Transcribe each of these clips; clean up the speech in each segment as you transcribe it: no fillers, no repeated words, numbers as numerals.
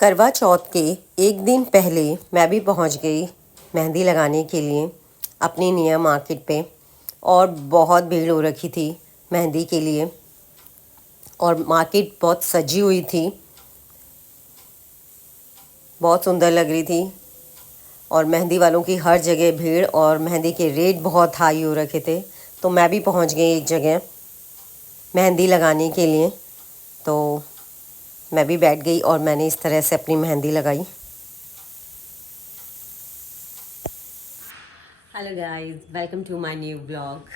करवा चौथ के एक दिन पहले मैं भी पहुंच गई मेहंदी लगाने के लिए अपनी निया मार्केट पे। और बहुत भीड़ हो रखी थी मेहंदी के लिए और मार्केट बहुत सजी हुई थी, बहुत सुंदर लग रही थी। और मेहंदी वालों की हर जगह भीड़ और मेहंदी के रेट बहुत हाई हो रखे थे। तो मैं भी पहुंच गई एक जगह मेहंदी लगाने के लिए। तो मैं भी बैठ गई और मैंने इस तरह से अपनी मेहंदी लगाई। Hello guys, welcome to my new blog.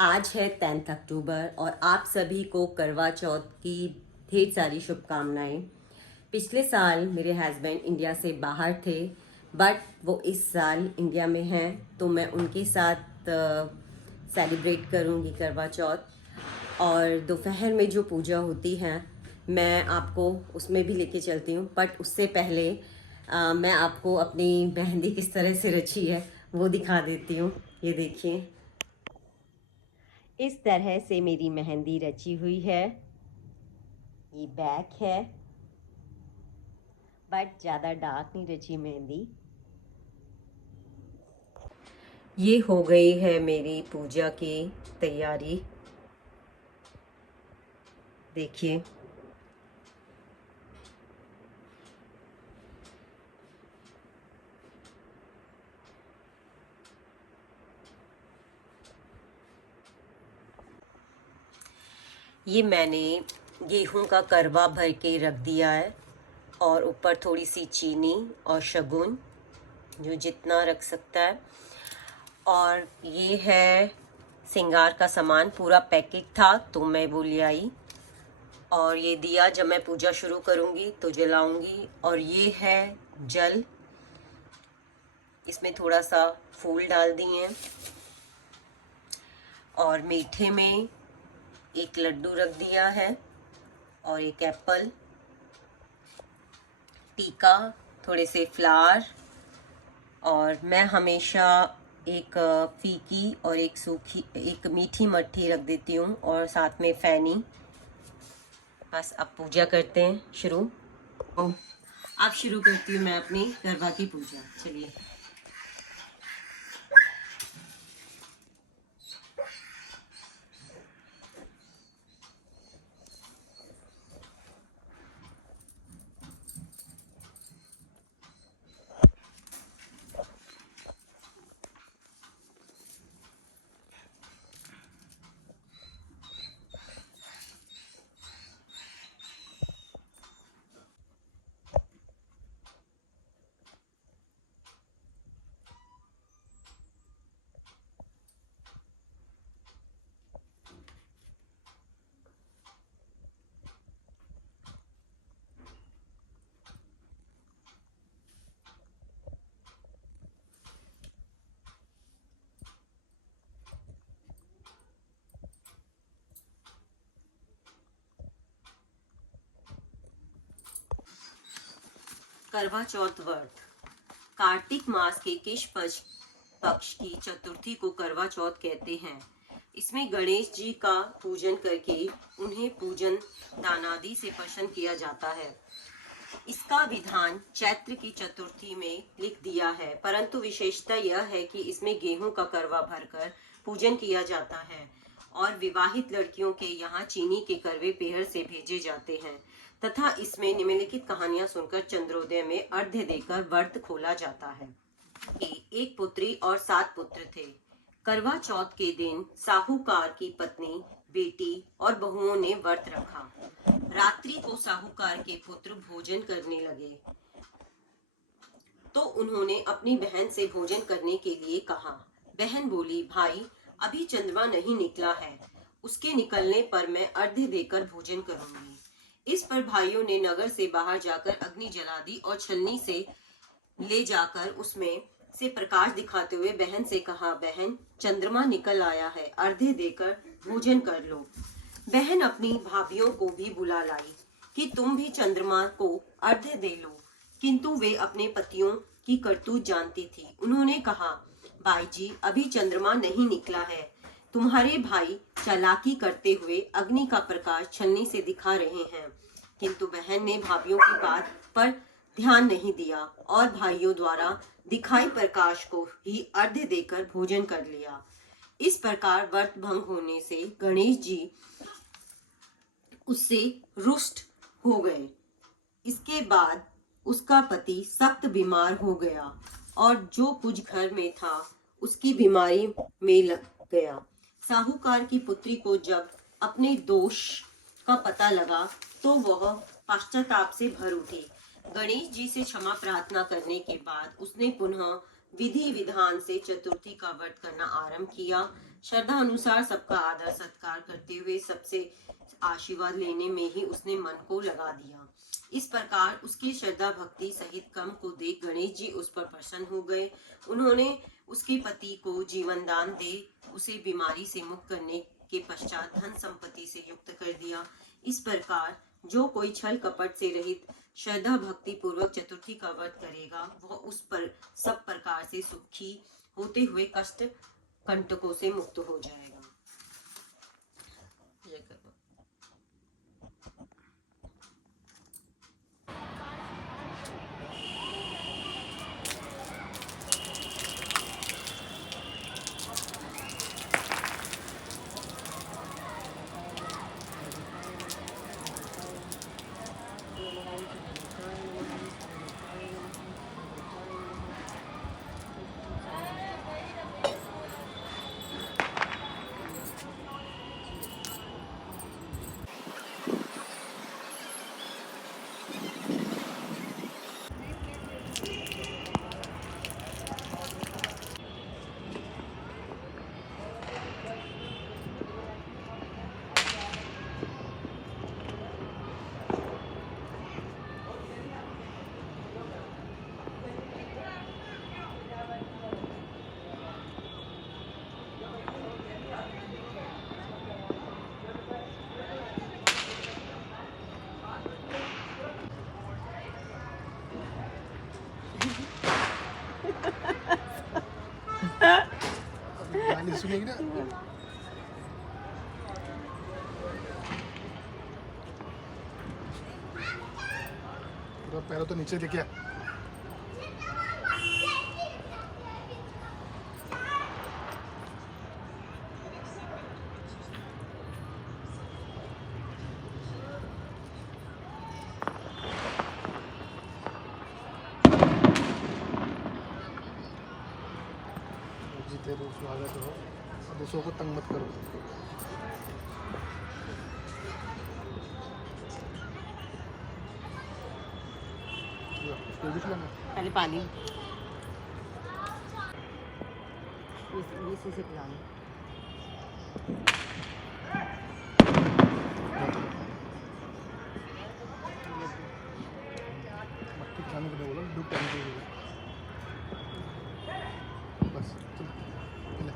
आज है 10 अक्टूबर और आप सभी को करवा चौथ की ढेर सारी शुभकामनाएं। पिछले साल मेरे हस्बैंड इंडिया से बाहर थे, बट वो इस साल इंडिया में हैं, तो मैं उनके साथ सेलिब्रेट करूंगी करवा चौथ। और दोपहर में जो पूजा होती है मैं आपको उसमें भी लेके चलती हूँ, बट उससे पहले मैं आपको अपनी मेहंदी किस तरह से रची है वो दिखा देती हूँ। ये देखिए, इस तरह से मेरी मेहंदी रची हुई है। ये बैक है, बट ज़्यादा डार्क नहीं रची मेहंदी। ये हो गई है मेरी पूजा की तैयारी। देखिए, ये मैंने गेहूं का करवा भर के रख दिया है और ऊपर थोड़ी सी चीनी और शगुन, जो जितना रख सकता है। और ये है सिंगार का सामान, पूरा पैकेट था तो मैं वो ले आई। और ये दिया जब मैं पूजा शुरू करूँगी तो जलाऊंगी। और ये है जल, इसमें थोड़ा सा फूल डाल दिए हैं। और मीठे में एक लड्डू रख दिया है और एक एप्पल, टीका, थोड़े से फ्लावर। और मैं हमेशा एक फीकी और एक सूखी, एक मीठी मट्ठी रख देती हूँ और साथ में फैनी। बस अब पूजा करते हैं शुरू। अब शुरू करती हूँ मैं अपनी करवा की पूजा। चलिए। करवा चौथ व्रत कार्तिक मास के कृष्ण पक्ष की चतुर्थी को करवा चौथ कहते हैं। इसमें गणेश जी का पूजन करके उन्हें पूजन दानादि से प्रसन्न किया जाता है। इसका विधान चैत्र की चतुर्थी में लिख दिया है, परंतु विशेषता यह है कि इसमें गेहूं का करवा भरकर पूजन किया जाता है और विवाहित लड़कियों के यहाँ चीनी के करवे पेहर से भेजे जाते हैं तथा इसमें निम्नलिखित कहानियां सुनकर चंद्रोदय में अर्घ्य देकर व्रत खोला जाता है। एक पुत्री और 7 पुत्र थे। करवा चौथ के दिन साहूकार की पत्नी, बेटी और बहुओं ने व्रत रखा। रात्रि को साहूकार के पुत्र भोजन करने लगे तो उन्होंने अपनी बहन से भोजन करने के लिए कहा। बहन बोली, भाई अभी चंद्रमा नहीं निकला है, उसके निकलने पर मैं अर्घ्य देकर भोजन करूंगी। इस पर भाइयों ने नगर से बाहर जाकर अग्नि जला दी और छलनी से ले जाकर उसमें से प्रकाश दिखाते हुए बहन से कहा, बहन चंद्रमा निकल आया है, अर्घ्य देकर भोजन कर लो। बहन अपनी भाभियों को भी बुला लाई कि तुम भी चंद्रमा को अर्घ्य दे लो, किंतु वे अपने पतियों की करतूत जानती थी। उन्होंने कहा, भाई जी अभी चंद्रमा नहीं निकला है, तुम्हारे भाई चालाकी करते हुए अग्नि का प्रकाश छलनी से दिखा रहे हैं। किंतु बहन ने भाभियों की बात पर ध्यान नहीं दिया और भाइयों द्वारा दिखाई प्रकाश को ही अर्घ्य देकर भोजन कर लिया। इस प्रकार व्रत भंग होने से गणेश जी उससे रुष्ट हो गए। इसके बाद उसका पति सख्त बीमार हो गया और जो कुछ घर में था उसकी बीमारी में लग गया। साहूकार की पुत्री को जब अपने दोष का पता लगा तो वह पश्चाताप से भर उठी। गणेश जी से क्षमा प्रार्थना करने के बाद उसने पुनः विधि विधान से चतुर्थी का व्रत करना आरंभ किया। श्रद्धा अनुसार सबका आदर सत्कार करते हुए सबसे आशीर्वाद लेने में ही उसने मन को लगा दिया। इस प्रकार उसकी श्रद्धा भक्ति सहित कर्म को देख गणेश जी उस पर प्रसन्न हो गए। उन्होंने उसके पति को जीवन दान दे उसे बीमारी से मुक्त करने के पश्चात धन संपत्ति से युक्त कर दिया। इस प्रकार जो कोई छल कपट से रहित श्रद्धा भक्ति पूर्वक चतुर्थी का व्रत करेगा वह उस पर सब प्रकार से सुखी होते हुए कष्ट कंटकों से मुक्त हो जाएगा। गाली सुनेगी ना। पूरा पैरों तो नीचे लेके आ। जीते रहो, स्वागत हो और दूसरों को तंग मत करो। कोई भी खिलाना पहले पानी इसी से पिलाना। मट्टी खिलाने के लिए बोला, डूब टाइम के लिए बस चल खिला।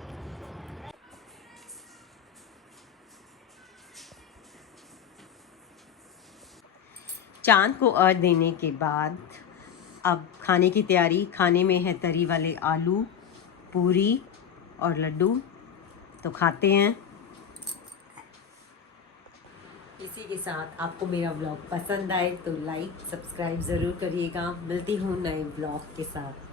चांद को अर्घ देने के बाद अब खाने की तैयारी। खाने में है तरी वाले आलू, पूरी और लड्डू। तो खाते हैं। इसी के साथ आपको मेरा ब्लॉग पसंद आए तो लाइक सब्सक्राइब ज़रूर करिएगा। मिलती हूँ नए ब्लॉग के साथ।